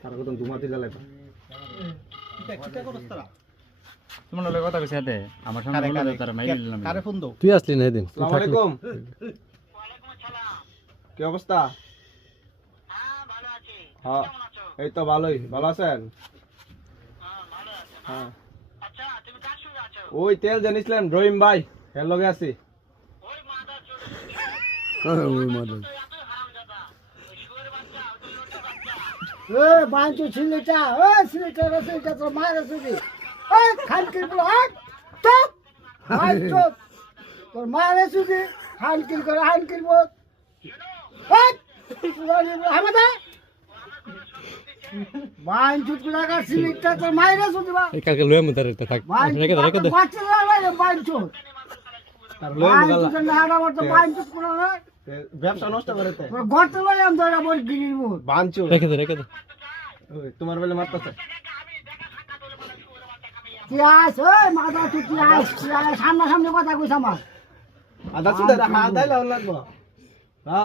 তার কথা ঘুমাতে জ্বালাই তোমার লগে কথা কইছে হাতে আমার সামনে বলে তার মাইল দিলাম কারে ফোন দাও তুই আসলি না এদিন আসসালামু আলাইকুম কি অবস্থা হ্যাঁ এই তো ভালোই ভালো আছেন হ্যাঁ ওই তেল জানিছিলাম রহিম ভাই এর লগে আছি বাঞ্চু ছিলেটা ছিলেটা রসিটা তো মায়ের সুদি খানকির বলো তোর মায়ের সুদি হানকির করে হানকির বল আমাদা বাঞ্চু কুলাকা ছিলেটা তোর মায়ের সুদি বা এই কাকে লয়ে মুতারে তা থাক রেখে দে রেখে দে বাচ্চা লাগে বাঞ্চু তার লয়ে বাঞ্চু না হারা মতো বাঞ্চু কুলাকা ব্যবসা নষ্ট করে তো গত লয় আম ধরা বল গিরির মুখ বাঞ্চু রেখে দে ওই তোমার বেলে মারতাছে তিয়াস ওই মাথা তুই তিয়াস সামনে কথা কইছ আমার আদা সুদা হাত দাইলা লাগবো